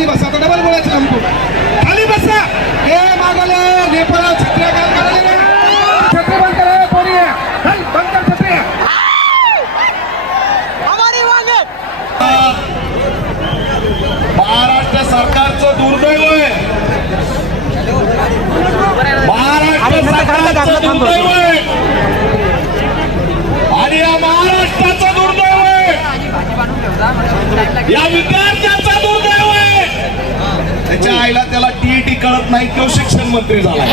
खाली बसा, आता डबल बोलायचं हमको. खाली बसा. हे मागले नेपाळ छत्र्या काय करायला रे? छत्री बंद करा कोणी आहे? चल बंद कर छत्री. हमारी मांग है. महाराष्ट्र सरकारचं दुर्दैव आहे. महाराष्ट्र सरकारचं दुर्दैव आहे आणि या महाराष्ट्राचं दुर्दैव आहे, या विद्यार्थ्यांचा दुर्दैव आहे. त्याच्या आईला त्याला टीईटी कळत नाही, तो शिक्षण मंत्री झाला.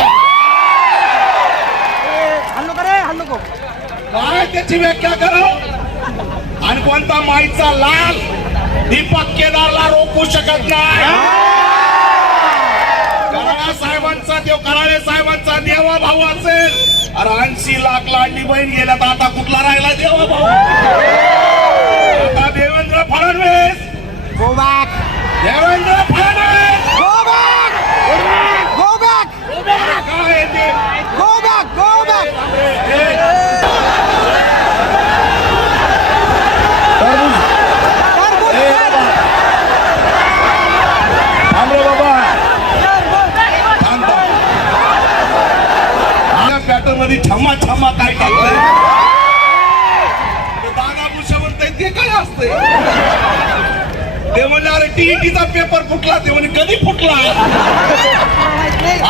काय त्याची व्याख्या करा आणि कोणता माईचा लाल दीपक केदारला रोखू शकत नाही. कराळे साहेबांचा देवा भाऊ असेल, अरे 80 लाख लाडली बहीण गेल्या तर आता कुठला राहिला देवा भाऊ? आता Devendra Fadnavis, Go back. Devendra Fadnavis Go back. Go back. काय ते Go back. Go back. Pattern मध्ये छम्मा छम्मा काय टाकलंय? दादा भुषा म्हणताय ते काय असतंय? ते म्हणले अरे टीईटीचा पेपर फुटला. ते म्हणे कधी फुटला?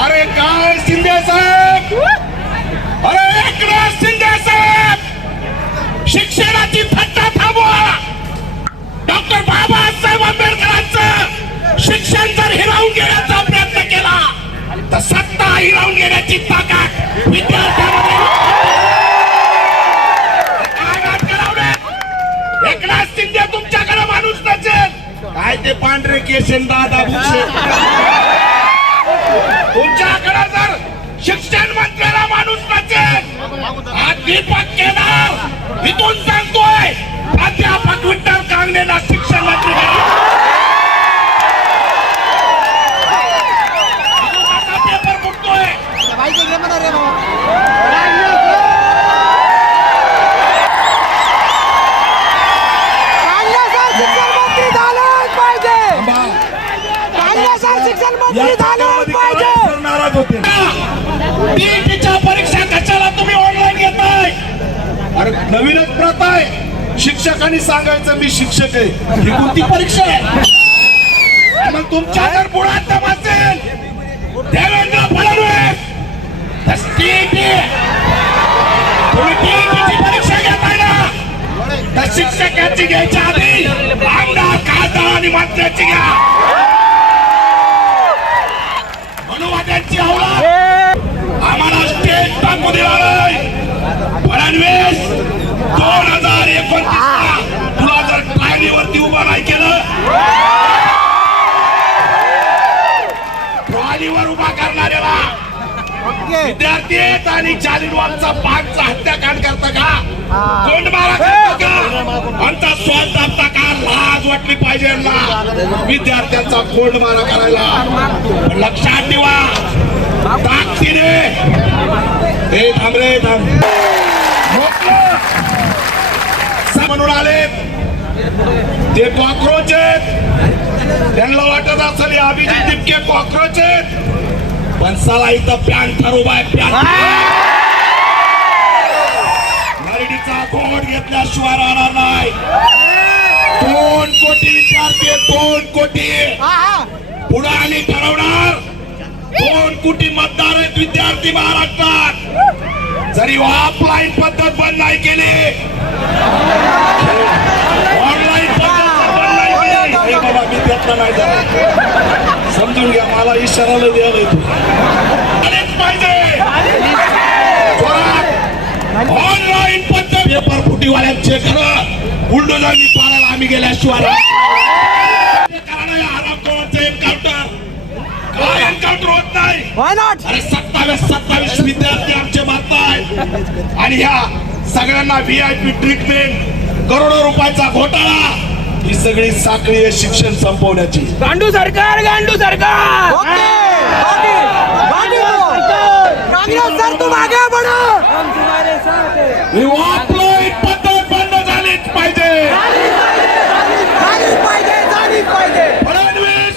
अरे काय शिंदे साहेब, अरे एकनाथ शिंदे साहेब, शिक्षणाची थट्टा थांबवा. डॉक्टर बाबासाहेब आंबेडकरांचं शिक्षण जर हिरावून घेण्याचा प्रयत्न केला तर सत्ता हिरावून घेण्याची ताकद विद्यार्थ्यांमध्ये. एकनाथ शिंदे तुमच्याकडे माणूस नसेल काय, ते पांढरे केशन दादा भुसे. तुमच्याकडे जर शिक्षण मंत्र्याला माणूस नसेल, हा दीपक केदार इथून सांगतोय प्राध्यापक विठ्ठल कांगणेला शिक्षण मंत्री पेपर फुटतोय. भाई के गेम रे बाबा. शिक्षण मंत्री झालं पाहिजे. नाराज होते. टीईटीच्या परीक्षा कशाला तुम्ही ऑनलाईन घेताय? अरे नवीनच प्रथा आहे, शिक्षकांनी सांगायचं मी शिक्षक आहे. ही कोणती परीक्षा आहे? मग तुमच्या जर बुडात दम असेल देवेंद्र फडणवीस, टीईटी तुम्ही टीईटीची परीक्षा घेताय ना, तर शिक्षकांची घ्यायच्या आधी आमदार खासदार आणि मंत्र्याची घ्या. अनुवादाची आवड आम्हाला स्टेट टाकू दिला नाही. फडणवीस 2029 तुला जर ट्रॉलीवरती उभा नाही केलं, ट्रॉलीवर उभा करणाऱ्याला विद्यार्थी आहेत आणि जालिनवालचा 5चा हत्याकांड करता का, कोंडमारा करता का, आमचा स्वाद दाबता का? लाज वाटली पाहिजे ना विद्यार्थ्यांचा कोंडमारा करायला. लक्षात ठेवा ताकदीने. हे थांबरे म्हणून आले ते कॉक्रोच आहेत. त्यांना वाटत असेल अभिजित तिपके कॉक्रोच आहेत, पण साला इथं पॅन्थर उभा आहे. मराठीचा कोड घेतल्याशिवाय राहणार नाही. 2 कोटी विद्यार्थी, 2 कोटी पुढे आम्ही ठरवणार. 2 कोटी मतदार आहेत विद्यार्थी महाराष्ट्रात. जरी ऑफलाईन पद्धत बंद नाही केली, ऑनलाईन पद्धत बंद नाही केली, हे बाबा मी त्यातला नाही जात, समजून घ्या. मला इशाराला द्यायला तू आलेच पाहिजे. ऑनलाईन पद्धत पेपर फुटीवाल्यांचे खरं बुलडोजरनी पाडायला आम्ही गेल्याशिवाय एन्काउंटर काय एन्काउंटर होत नाही. Why not? अरे 27 विद्यार्थी आमचे मारताय आणि ह्या सगळ्यांना VIP ट्रीटमेंट, करोडो रुपयाचा घोटाळा, ही सगळी साखळी आहे शिक्षण संपवण्याची. गांडू सरकार, गांडू सरकार. कांग्रेस सर तुम आगे बढ़ो. ही ऑफलाईन पद्धत बंद झालीच पाहिजे. झालीच पाहिजे. फडणवीस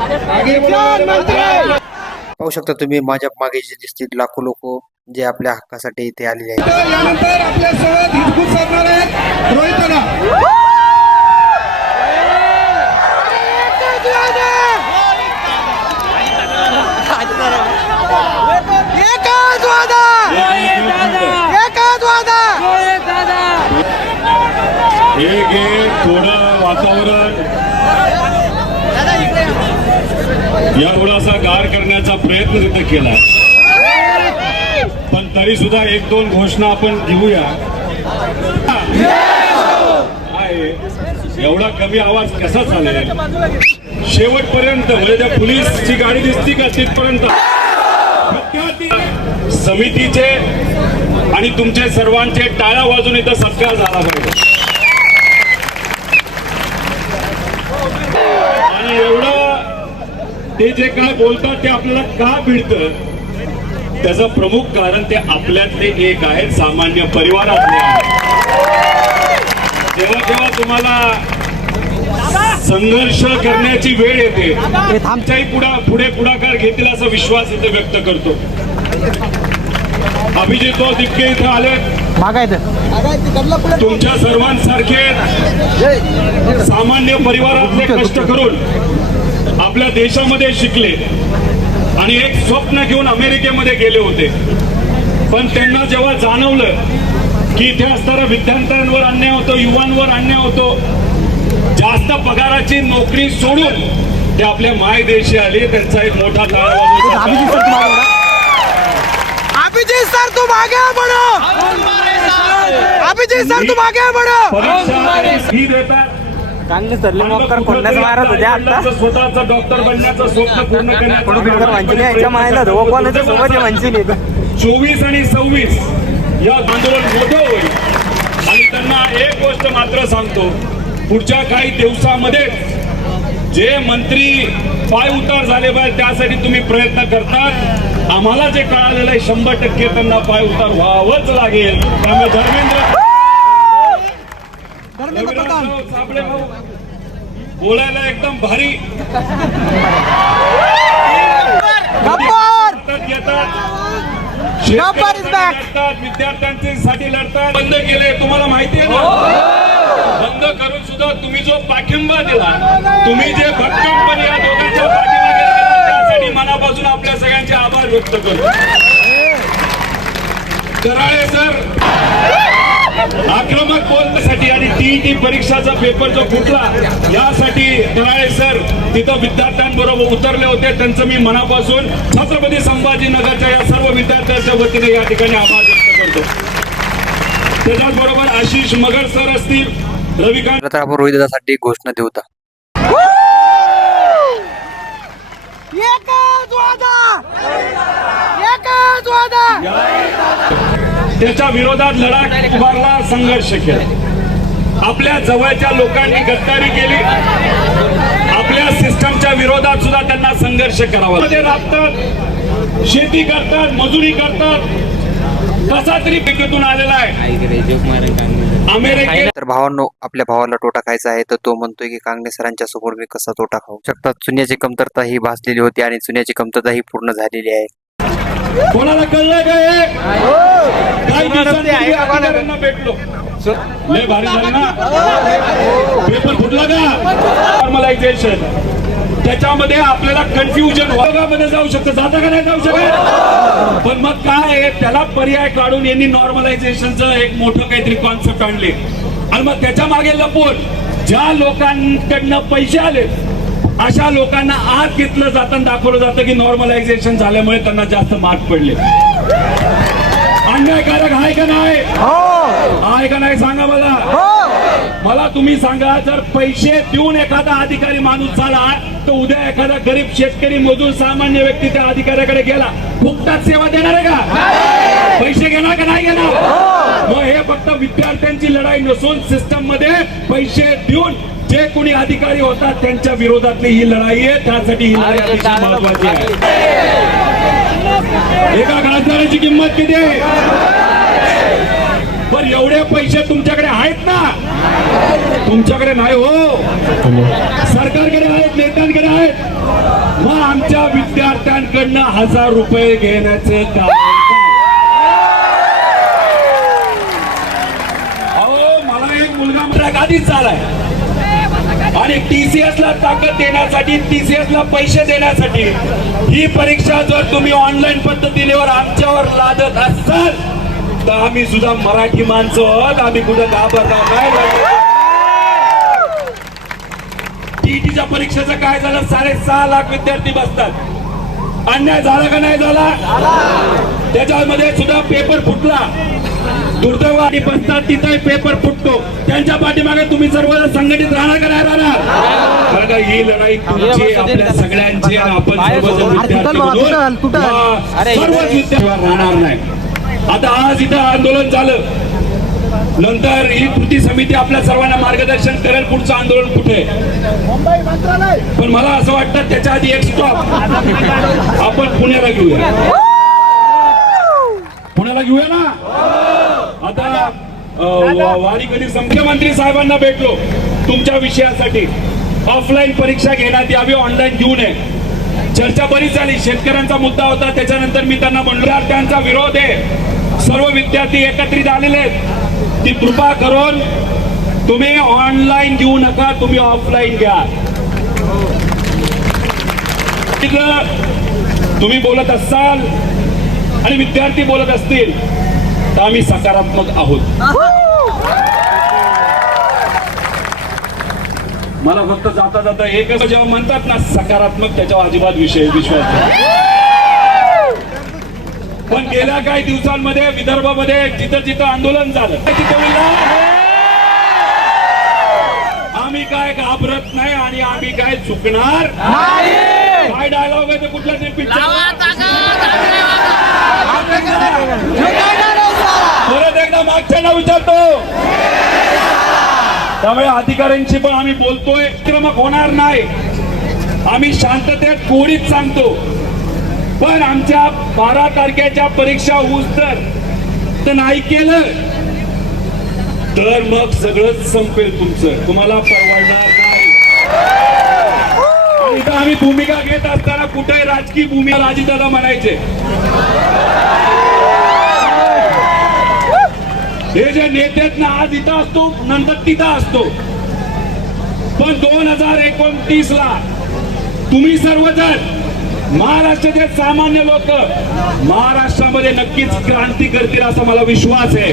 आगे बढ़ो। पाहू शकता तुम्ही माझ्या मागे जे दिसतील लाखो लोक जे आपल्या हक्कासाठी इथे आलेले आहेत. यानंतर आपल्यासोबत हिजबूत साधणार आहेत रोहित दादा. एकच वादा एकच वादा एक थोडं वातावरण या थोडासा गार करण्याचा प्रयत्न तिथे केला, पण तरी सुद्धा एक दोन घोषणा आपण घेऊया. आहे, एवढा कमी आवाज कसा चालेल? शेवटपर्यंत म्हणजे त्या पोलीसची गाडी दिसती का तिथपर्यंत विद्यार्थी समितीचे आणि तुमचे सर्वांचे टाळ्या वाजून इथं सत्कार झाला पाहिजे. आणि एवढं ते जे काय बोलतात ते आपल्याला का भिडतं, त्याचं प्रमुख कारण ते आपल्यातले एक आहेत, सामान्य परिवारातले आहेत. जेव्हा जेव्हा तुम्हाला संघर्ष करण्याची वेळ येते, आमच्याही पुढे पुढाकार घेतील असा विश्वास इथे व्यक्त करतो. अभिजित दिक्के इथे आले, तुमच्या सर्वांसारखे सामान्य परिवारातले कष्ट करून आपल्या देशामध्ये शिकले आणि एक स्वप्न घेऊन अमेरिकेमध्ये गेले होते. पण त्यांना जेव्हा जाणवलं की इथे असणाऱ्या विद्यार्थ्यांवर अन्याय होतो, युवांवर अन्याय होतो, जास्त पगाराची नोकरी सोडून ते आपल्या मायदेशी आले. त्यांचा एक मोठा अभिजीत सर तुम आगे बढ़ो, अभिजीत सर तुम आगे बढ़ो. ही देतात. काँग्रेस सरले मोकर खोडण्याचं मारत होते आता स्वतःचं डॉक्टर बनण्याचं स्वप्न पूर्ण याच्या मायला धो कोणाच्या सोबत म्हणशील 24 आणि 26 या आंदोलन मोठं होईल. आणि त्यांना एक गोष्ट मात्र सांगतो, पुढच्या काही दिवसामध्ये जे मंत्री पाय उतार झाले पाहिजे त्यासाठी तुम्ही प्रयत्न करतात. आम्हाला जे कळालेलं आहे 100% त्यांना पाय उतार व्हावंच लागेल. त्यामुळे धर्मेंद्र साबळे भाऊ बोलायला एकदम भारी विद्यार्थ्यांचे साठी लढतात. बंद केले तुम्हाला माहिती आहे ना, बंद करून सुद्धा तुम्ही जो पाठिंबा दिला, तुम्ही जे भक्कमपणे या दोघांच्या पाठीमागे लागला, त्यासाठी मनापासून आपल्या सगळ्यांचे आभार व्यक्त करतो. कराळे सर आक्रमक बोलण्यासाठी आणि टीईटी परीक्षाचा पेपर जो फुटला यासाठी कराळे सर तिथं विद्यार्थ्यांबरोबर उतरले होते. त्यांचं मी मनापासून छत्रपती संभाजीनगरच्या या सर्व विद्यार्थ्यांच्या वतीने या ठिकाणी आभार व्यक्त करतो. त्याच्याचबरोबर आशिष मगर सर असतील, रविकांत. तर आपण रोहित दादासाठी घोषणा देऊ. एकच वादा एकच वादा. त्याच्या विरोधात लढा उभारला, संघर्ष केला. आपल्या जवळच्या लोकांनी गद्दारी केली, आपल्या सिस्टमच्या विरोधात सुद्धा त्यांना संघर्ष करावा. मध्ये राबतात, शेती करतात, मजुरी करतात, कसा तरी पिकेतून आलेला आहे. अमेरिकेत तर भावांनो, आपल्या भावाला तोटा खायचा आहे तर तो म्हणतोय की काँग्रेस सरांच्या समोर मी कसा तोटा खाऊ शकतात. चुन्याची कमतरता ही भासलेली होती आणि चुन्याची कमतरता ही पूर्ण झालेली आहे. कोणाला कळलं काय? काही दिवसांपूर्वी अधिकाऱ्यांना भेटलो, लय भारी झालं ना, पेपर फुटला का नॉर्मलायझेशन, त्याच्यामध्ये आपल्याला कन्फ्युजन वर्गामध्ये जाऊ शकतं, जाता का नाही जाऊ शकत. पण मग काय आहे, त्याला पर्याय काढून यांनी नॉर्मलायझेशनचं एक मोठं काहीतरी कॉन्सेप्ट आणले आणि मग त्याच्या मागे लपून ज्या लोकांकडनं पैसे आले अशा लोकांना आत घेतलं जातं, दाखवलं जातं की नॉर्मलायझेशन झाल्यामुळे त्यांना जास्त मार्क पडले. अन्यायकारक आहे का नाही? आहे का नाही सांगा मला तुम्ही सांगा. जर पैसे देऊन एखादा अधिकारी माणूस झाला तर उद्या एखादा गरीब शेतकरी मजूर सामान्य व्यक्ती त्या अधिकाऱ्याकडे गेला, फुकटात सेवा देणार आहे का? पैसे घेणार का नाही घेणार? मग हे फक्त विद्यार्थ्यांची लढाई नसून सिस्टम मध्ये पैसे देऊन जे कोणी अधिकारी होतात त्यांच्या विरोधातली ही लढाई आहे. त्यासाठी ही लढाई अतिशय महत्त्वाची आहे. एका खासदाराची किंमत किती आहे? पण एवढे पैसे तुमच्याकडे आहेत ना? तुमच्याकडे नाही हो, सरकारकडे आहेत, नेत्यांकडे आहेत. मग आमच्या विद्यार्थ्यांकडनं 1000 रुपये घेण्याचं कारण काय? अहो मला एक मुलगा आधीच झालाय आणि TCS ला ताकद देण्यासाठी, TCS ला पैसे देण्यासाठी ही परीक्षा जर तुम्ही ऑनलाईन पद्धतीवर आमच्यावर लादत असाल तर आम्ही सुद्धा मराठी माणसं आहोत, आम्ही कुठं घाबरणार नाही. टीईटीच्या परीक्षेचं काय झालं? 6.5 लाख विद्यार्थी बसतात. अन्याय झाला का नाही झाला? त्याच्यामध्ये सुद्धा पेपर फुटला. दुर्दैव आणि बसतात तिथे पेपर फुटतो. त्यांच्या पाठीमागे तुम्ही सर्वजण संघटित राहणार का नाही राहणार? कारण का ही लढाई तुमची, आपल्या सगळ्यांची, आणि आपण सर्वजण विद्यार्थी म्हणून सर्वच विद्यार्थी राहणार नाही. आता आज इथं आंदोलन झालं, नंतर ही कृती समिती आपल्या सर्वांना मार्गदर्शन करेल पुढचं आंदोलन कुठे. पण मला असं वाटतं त्याच्या आधी एक स्टॉप आपण पुण्याला घेऊया. पुण्याला घेऊया ना. आता वारीकरी मुख्यमंत्री साहेबांना भेटलो तुमच्या विषयासाठी. ऑफलाईन परीक्षा घेण्यात यावी, ऑनलाईन घेऊ नये. चर्चा बरीच झाली. शेतकऱ्यांचा मुद्दा होता. त्याच्यानंतर मी त्यांना म्हणलो विद्यार्थ्यांचा विरोध आहे. सर्व विद्यार्थी एकत्रित आलेले आहेत की कृपा करून तुम्ही ऑनलाईन घेऊ नका, तुम्ही ऑफलाईन घ्या. तुम्ही बोलत असाल आणि विद्यार्थी बोलत असतील तर आम्ही सकारात्मक आहोत. मला फक्त जाता जाता एकच जेव्हा म्हणतात ना सकारात्मक, त्याच्यावर अजिबात विश्वास नाही. पण गेल्या काही दिवसांमध्ये विदर्भामध्ये जिथं जिथं आंदोलन झालं आम्ही काय घाबरत नाही आणि आम्ही काय चुकणार काय. डायलॉग आहे ते कुठला ते पिक्चर. परत एकदा मागच्यांना विचारतो. त्यामुळे अधिकाऱ्यांशी पण आम्ही बोलतोय, आक्रमक होणार नाही. आम्ही शांततेत गोडीत सांगतो. पण आमच्या 12 तारखेच्या परीक्षा होऊस तर नाही केलं तर मग सगळंच संपेल तुमचं, तुम्हाला परवडणार नाही. इथं आम्ही भूमिका घेत असताना कुठे राजकीय भूमिका अजितदादा म्हणायचे. हे जे नेते आहेत ना, आज इथं असतो नंतर तिथं असतो. पण 2029 ला तुम्ही सर्वजण महाराष्ट्राचे सामान्य लोक महाराष्ट्रामध्ये नक्कीच क्रांती करतील असा मला विश्वास आहे.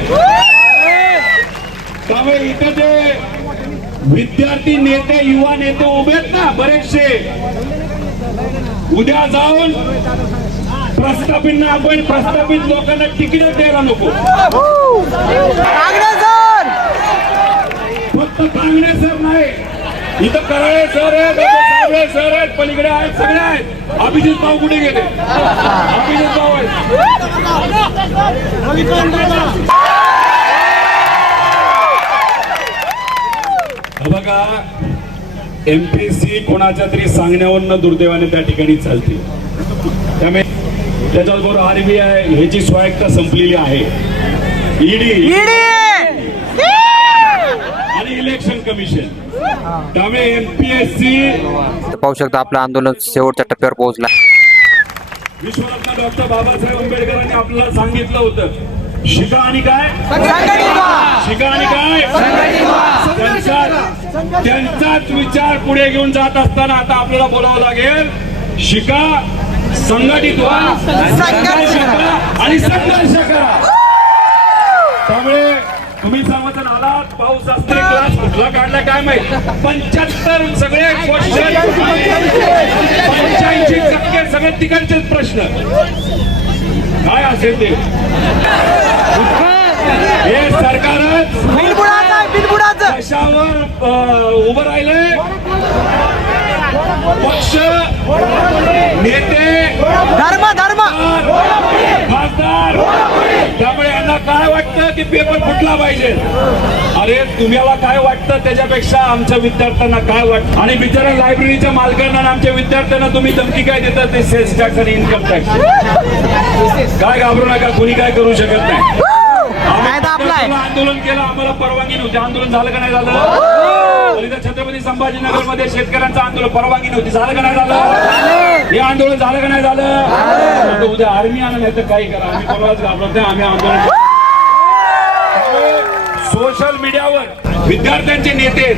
त्यामुळे इथे जे विद्यार्थी नेते, युवा नेते उभे आहेत ना बरेचसे, उद्या जाऊन प्रस्थापित लोकांना तिकीट द्यायला नको. फक्त कांगणे सर नाही, इथं कराळे सर आहेत, साबळे सर आहेत, पलीकडे आहेत, सगळे आहेत. अभिजित भाऊ कुठे गेले? अभिजित भाऊ आहेत. बघा, MPSC कोणाच्या तरी सांगण्यावरनं दुर्दैवाने त्या ठिकाणी चालते. त्यामुळे त्याच्याबरोबर RBI ह्याची स्वायत्ता संपलेली आहे. ईडी आणि इलेक्शन कमिशन. त्यामुळे MPSC पाहू शकता आपलं आंदोलन शेवटच्या टप्प्यावर पोहोचला. विश्वरत्न डॉक्टर बाबासाहेब आंबेडकरांनी आपल्याला सांगितलं होतं शिका आणि काय, शिका आणि काय, त्यांचाच विचार पुढे घेऊन जात असताना आता आपल्याला बोलावं लागेल शिका, संघटित व्हा, संघर्ष करा आणि संघर्ष करा. त्यामुळे तुम्ही सर्वजण आलात, पाऊस असते, क्लास कुठला काढला काय माहित, 75 सगळे क्वेश्चन, 85% सगळे तिकडचेच प्रश्न काय असेल ते. हे सरकारच कशावर उभं राहिलंय, पक्ष, नेते, धर्म खासदार. त्यामुळे यांना काय वाटतं की पेपर फुटला पाहिजे. अरे तुम्हाला काय वाटतं त्याच्यापेक्षा आमच्या विद्यार्थ्यांना काय वाटतं. आणि बिचारा लायब्ररीच्या मालकांना आणि आमच्या विद्यार्थ्यांना तुम्ही धमकी काय देतात ते सेल्स टॅक्स आणि इन्कम टॅक्स. काय घाबरू नका, कोणी काय करू शकत नाही. आंदोलन केलं, आम्हाला परवानगी नव्हती. आंदोलन झालं का नाही झालं? छत्रपती संभाजीनगर मध्ये शेतकऱ्यांचं आंदोलन परवानगी नव्हती, झालं का नाही झालं? हे आंदोलन झालं का नाही झालं? आता उद्या आर्मी आणा नाही तर काही करा, आम्ही कोणालाच घाबरत नाही. आम्ही आंदोलन सोशल मीडियावर विद्यार्थ्यांचे नेते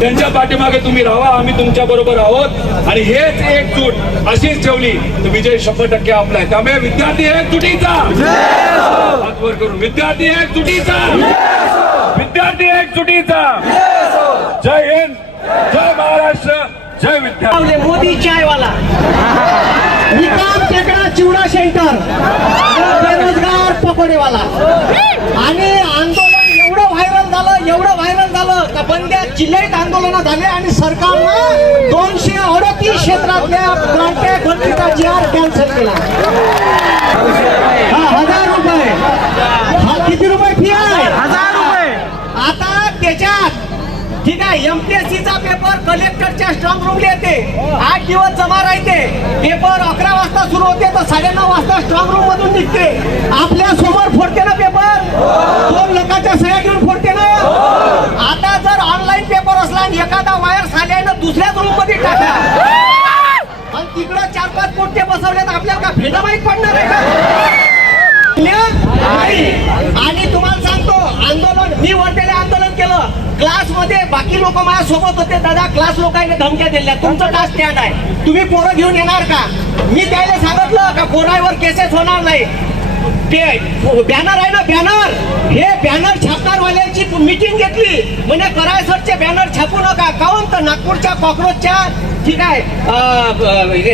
त्यांच्या पाठीमागे तुम्ही राहा, आम्ही तुमच्या बरोबर आहोत आणि हेच एकजूट अशीच ठेवली तर विजय 100% आपला आहे. त्यामुळे विद्यार्थी एकजुटीचा हात वर करून, विद्यार्थी एकजुटीचा, विद्यार्थी एकजुटीचा. जय हिंद, जय महाराष्ट्र, जय विद्यार्थी. मोदी चायवाला, निकाम टेकडा चिवडा सेंटर, बेरोजगार पकोडेवाला. आणि आंदोलन एवढं व्हायरल झालं का बंद्या जिल्ह्यात आंदोलन झाले आणि सरकारनं 238 क्षेत्रातल्या ग्रांट्या भरतीचा GR कॅन्सल केला. 1000 रुपये. हा किती रुपये फी आहे? 1000 रुपये. आता त्याच्यात ठीक आहे, MPSC चा पेपर कलेक्टरच्या स्ट्रॉंग रूमला येते, 8 दिवस जमा राहते. पेपर 11 वाजता सुरू होते तर 9:30 वाजता स्ट्रॉंग रूम मधून निघते. आपल्या समोर फोडते ना पेपर, 2 लोकांच्या सह्या घेऊन फोडते ना. आता जर ऑनलाईन पेपर असला आणि एखादा वायर साल्यानं दुसऱ्याच रूम मध्ये टाकला आणि तिकडं 4-5 पोट्टे बसवले तर आपल्याला का फेडा माहीत पडणार आहे का? आणि तुम्हाला सांगतो, आंदोलन मी वर्धेला आंदोलन केलं, क्लास मध्ये बाकी लोक माझ्या सोबत होते. दादा क्लास लोकांनी धमक्या दिल्या, तुमचं काय स्टँड आहे, तुम्ही पोरं घेऊन येणार का? मी त्याला सांगितलं का पोरावर केसेस होणार नाही. ते बॅनर आहे ना, बॅनर, हे बॅनर छापणार वाल्यांची मीटिंग घेतली. म्हणजे करायसरचे बॅनर छापू नका. काऊन तर नागपूरच्या कॉक्रोचच्या ठीक आहे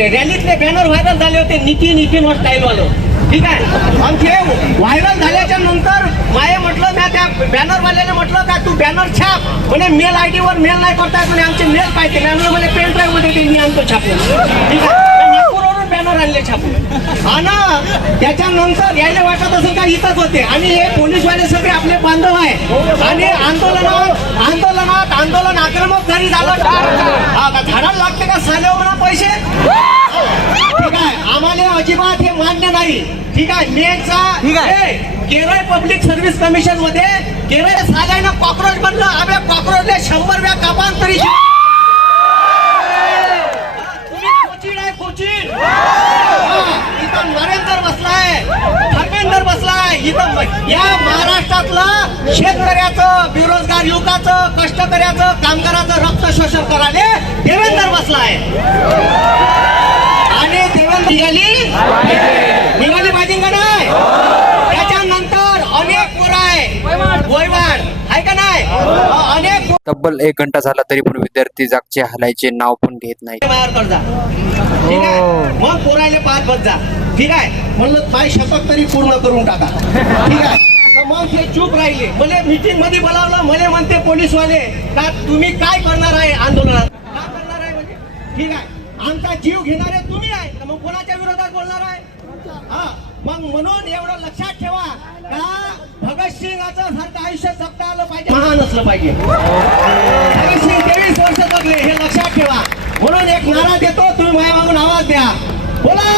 रॅलीतले बॅनर व्हायरल झाले होते, नितीन स्टाईल वालं. ठीक आहे, आणि ते व्हायरल झाल्याच्या नंतर माये म्हटलं, मी त्या बॅनरवाल्याने म्हटलं का तू बॅनर छाप. म्हणजे मेल ID वर मेल नाही करता येत, आमचे मेल पाहिजे. म्हणजे पेन ड्राईव्ह मध्ये ते मी आणतो छापून. ठीक आहे, नागपूरवरून बॅनर आणले छापून. आणि त्याच्यानंतर यायला वाटत असेल का इथंच होते. आणि हे पोलीसवाले सगळे आपले बांधव आहे. आणि आंदोलन आक्रमक जरी झालं, झाडाला लागते का साल्यावर पैसे? ठीक आहे, आम्हाला अजिबात हे मान्य नाही. ठीक आहे, केरळ पब्लिक सर्व्हिस कमिशन मध्ये केरळ साल्यानं कॉक्रोच बनलं. आम्ही कॉक्रोचला 100 वेळा कापान तरी इथं नरेंद्र बसलाय, धर्मेंद्र बसलाय. इथं या महाराष्ट्रातलं शेतकऱ्याचं, बेरोजगार युवकाचं, कष्टकऱ्याचं, कामगाराचं रक्त शोषण करायला देवेंद्र बसलाय. आणि देवेंद्र निघाली पाहिजे का नाही? त्याच्यानंतर अनेक पोरं आहे, गोयवाड आहे का नाही, अनेक. तब्बल 1 घंटा झाला तरी पण विद्यार्थी जागचे हलायचे नाव पण घेत नाही. बाहेर कर जा. ठीक आहे, मग पोरायले पार बस जा. ठीक आहे, म्हणलं माझी शपथ तरी पूर्ण करून टाका. ठीक आहे, तर मग हे चूप राहिले. मला मीटिंग मध्ये बोलावलं, मला म्हणते पोलीसवाले का तुम्ही काय करणार आहे आंदोलनात, काय करणार आहे म्हणजे. ठीक आहे, आमचा जीव घेणारे तुम्ही आहे, तर मग कोणाच्या विरोधात बोलणार आहे? हा, मग म्हणून एवढं लक्षात ठेवा का भगतसिंगाचं सारखं आयुष्य जगता आलं पाहिजे, महान असलं पाहिजे. भगतसिंग 23 वर्ष जगले, हे लक्षात ठेवा. म्हणून एक नारा देतो, तुम्ही माझ्या मागून आवाज द्या. बोला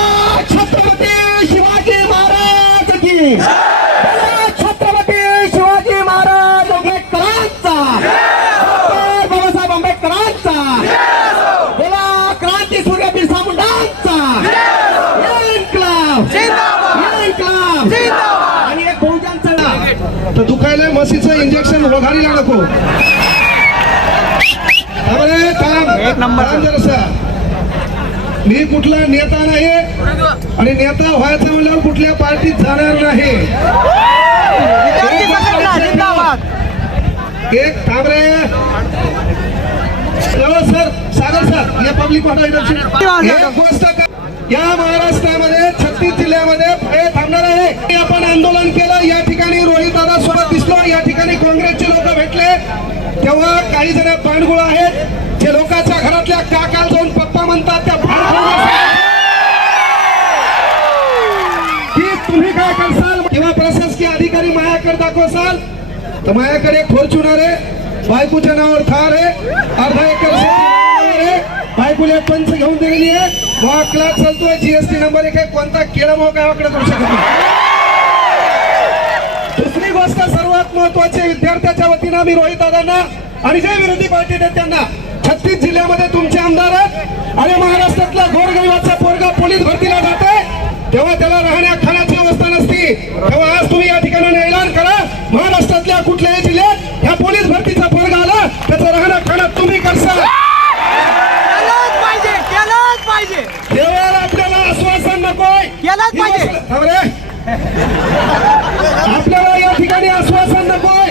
छत्रपती शिवाजी महाराज की, बोला छत्रपती शिवाजी महाराज आंबेडकरांचा, बाबासाहेब आंबेडकरांचा, बोला क्रांती सूर्य बिरसा मुंडांचा. आणि एक बहुजनचा तर दुखायला म्हशीचं इंजेक्शन वघारीला नको. एक नंबर. मी कुठला नेता नाही आणि नेता व्हायचं म्हणल्यावर कुठल्या पार्टीत जाणार नाही. एक थांबरे सर, सागर सर, या पब्लिक एक गोष्ट या महाराष्ट्रामध्ये 36 जिल्ह्यामध्ये फळे थांबणार आहे. आपण आंदोलन केलं, या ठिकाणी रोहित दादा सोबत दिसलो, या ठिकाणी काँग्रेसचे लोक भेटले. तेव्हा काही जण भांडगुळ आहेत, जे लोकांच्या घरातल्या काकाला जाऊन पप्पा म्हणतात, त्या की तुम्ही काय करसाल किंवा प्रशासकीय अधिकारी माझ्याकडे दाखवसाल तर माझ्याकडे एक फॉर्च्युनर आहे, बायकोच्या नावावर थार आहे, अर्धा एकर आहे, बायकोला पंच घेऊन दिलेली आहे, क्लास चालतोय, GST नंबर 1 आहे, कोणता केळं मोह गावाकडे करू शकत नाही. दुसरी गोष्ट सर्वात महत्वाची, विद्यार्थ्याच्या वतीनं आम्ही रोहित दादांना आणि जे विरोधी पार्टी नेत्यांना 36 जिल्ह्यामध्ये तुमचे आमदार आहेत आणि महाराष्ट्रातला गोरगरिबाचा पोरगा पोलीस भरतीला जाते तेव्हा त्याला राहण्या खाण्याची व्यवस्था नसती, तेव्हा आज तुम्ही या ठिकाणी ऐलान करा महाराष्ट्रातल्या कुठल्याही जिल्ह्यात ह्या पोलीस भरतीचा पोरगा आला त्याचं राहणं खाणं तुम्ही करसाल. केवळ आपल्याला आश्वासन नकोय, आपल्याला या ठिकाणी आश्वासन नकोय.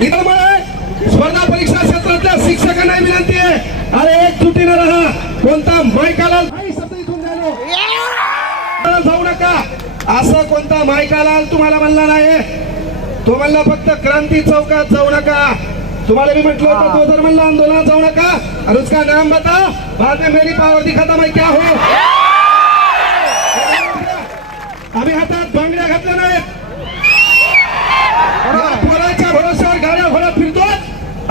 त्यामुळे स्पर्धा परीक्षा क्षेत्रातल्या शिक्षकांना विनंती आहे, अरे एकजुटीनं राहा. कोणता मायकाला जाऊ नका असं कोणता मायकालाल तुम्हाला म्हणला नाही. तो म्हणला फक्त क्रांती चौकात जाऊ नका. तुम्हाला मी म्हटलं होतं तो जर म्हणला आंदोलनात जाऊ नका और उसका नाम बता बाद में मेरी पावर दिखाता मैं क्या हो. आम्ही हातात बांगड्या घातल्या नाहीत, पोराच्या भरोश्यावर गाड्या घोडा फिरतो.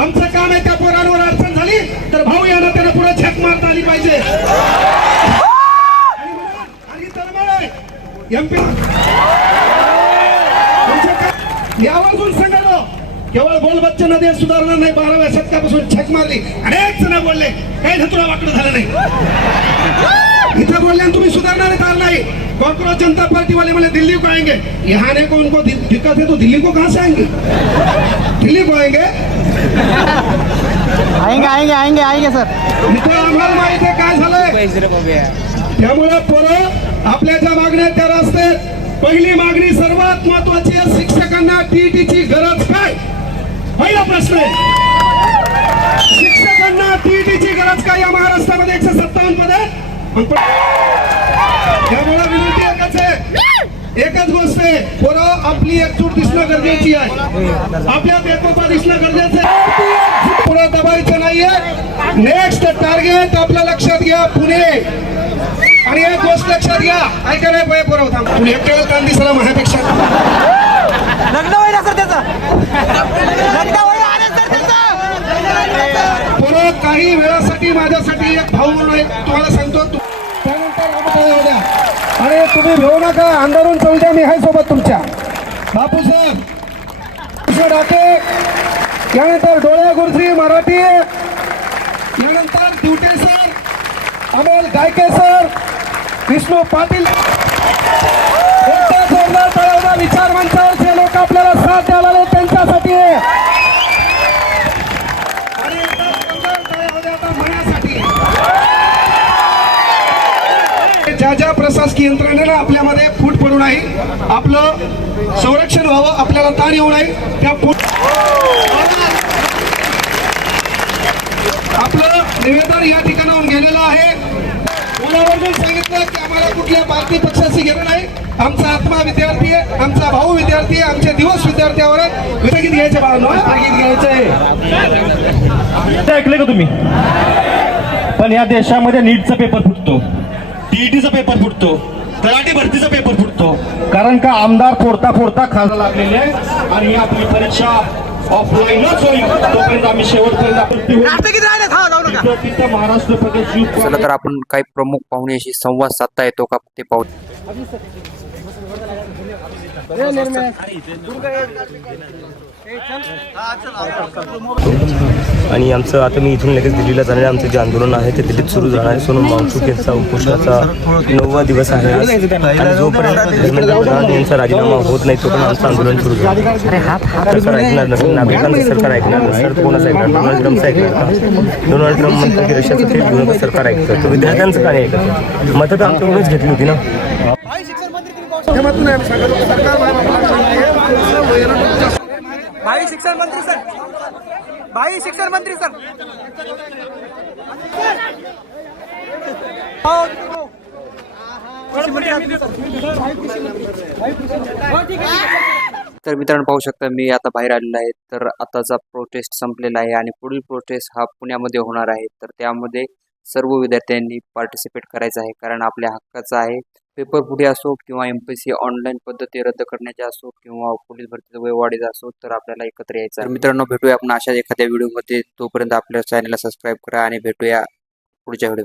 आमचं काम आहे त्या पोरांवर अडचण झाली तर भाऊ यांना त्याला पुढे झक मारता आली पाहिजे. आणि तरमळे एमपी यावरून सांगालो केवळ बोल बच्चन नदी सुधारणार नाही. 12व्या शतकापासून छक मारली, अनेक जण बोलले काही धतुरा वाकडं झालं नाही. इथं बोलले तुम्ही सुधारणार नाही. कांग्रेस जनता पार्टी वाले बोले दिल्ली को आएंगे, यहाँ ने को उनको दिक्कत है तो दिल्ली को कहां से आएंगे. दिल्ली को आएंगे सर. इथं आम्हाला माहिती आहे काय झालंय. त्यामुळे पोरं आपल्या ज्या मागण्या त्या रस्त्यात. पहिली मागणी सर्वात महत्वाची आहे, शिक्षकांना टीईटीची गरज काय. पहिला प्रश्न आहे शिक्षकांना टीईटीची गरज काय या महाराष्ट्रामध्ये 157 पदे. त्यामुळे विनंती एकच आहे, एकच गोष्ट आहे, पोरं आपली एकजूट दिसणं गरजेची आहे. आपल्यात एकोपा दिसणं गरजेचं आहे. पुढे दबायचं नाहीये. नेक्स्ट टार्गेट आपल्या लक्षात घ्या पुणे. आणि एक गोष्ट लक्षात घ्या, ऐका नाही पाहिजे पुरवठा पुणे एकट्याला कान दिसला माझ्यापेक्षा. लग्न होईल सर त्याचं. पुढे काही वेळासाठी माझ्यासाठी एक भाऊ म्हणून एक तुम्हाला सांगतो. त्यानंतर अरे तुम्ही भेऊ नका, अंधारून चल द्या, मी आहे सोबत तुमच्या. बापूसाहेब डाके, यानंतर डोळ्या गुरुजी मराठी, यानंतर दिवटे सर, अमोल गायके सर, विष्णू पाटील. एकदा जोरदार तळवदा विचार मंचावर जे लोक आपल्याला साथ द्यायला आले त्यांच्यासाठी आणि एकदा जोरदार तळवदा आता म्हणण्यासाठी. ज्या ज्या प्रशासकीय यंत्रणेला आपल्यामध्ये फूट पडू नाही, आपलं संरक्षण व्हावं, आपल्याला ताण येऊ नये, त्या आपलं निवेदन या ठिकाणाहून गेलेलं आहे. मुलावरून सांगितलं की आम्हाला कुठल्या पार्टी पक्षाशी घेणं नाही. आमचा आत्मा विद्यार्थी आहे, आमचा भाऊ विद्यार्थी आहे, आमचे दिवस विद्यार्थ्यावर वितगीत घ्यायचे बाळांनो, वितगीत घ्यायचंय. ऐकले का तुम्ही. पण या देशामध्ये नीटचा पेपर फुटतो, टीईटीचा पेपर फुटतो, तलाठी भरतीचा पेपर फुटतो, कारण का आमदार फोडता खायला लागलेले आहे. आणि ही आपली परीक्षा ऑफलाईनच होईल तोपर्यंत आम्ही शेवटपर्यंत महाराष्ट्र प्रदेश. चला तर आपण काही प्रमुख पाहुण्याशी संवाद साधता येतो का ते पाहू. आणि आमचं आता मी इथून लगेच दिल्लीला जाणार आहे. आमचं जे आंदोलन आहे ते दिल्लीत सुरू जाणार आहे. सोनम वांगचुक यांचा उपोषणाचा 9वा दिवस आहे आज. आणि जोपर्यंत धर्मेंद्र प्रधान यांचा राजीनामा होत नाही तोपर्यंत आमचं आंदोलन सुरू झालं. सरकार ऐकणार नसेल, नागरिकांचं सरकार ऐकणार नसेल तर कोणाचं ऐकणार. डोनाल्ड ट्रम्पचं ऐकणार का. डोनाल्ड ट्रम्प म्हणतात की रशियाचं तेल घेऊन सरकार ऐकतं, तर विद्यार्थ्यांचं का नाही ऐकतं. मतं तर आमच्याकडूनच घेतली होती ना. भाई शिक्षण मंत्री सर, भाई शिक्षण मंत्री सर. तर मित्रांनो पाहू शकता मी आता बाहेर आलेलो आहे. तर आताचा प्रोटेस्ट संपलेला आहे आणि पुढील प्रोटेस्ट हा पुण्यामध्ये होणार आहे. तर त्यामध्ये सर्व विद्यार्थ्यांनी पार्टिसिपेट करायचं आहे, कारण आपल्या हक्काचं आहे. पेपर पुढे असो किंवा MPSC ऑनलाईन पद्धती रद्द करण्याचे असो किंवा पोलीस भरतीचं वय वाढीचं असो, तर आपल्याला एकत्र यायचं. तर मित्रांनो भेटूया आपण अशा एखाद्या व्हिडिओमध्ये. तोपर्यंत आपल्या चॅनलला सबस्क्राईब करा आणि भेटूया पुढच्या व्हिडिओ.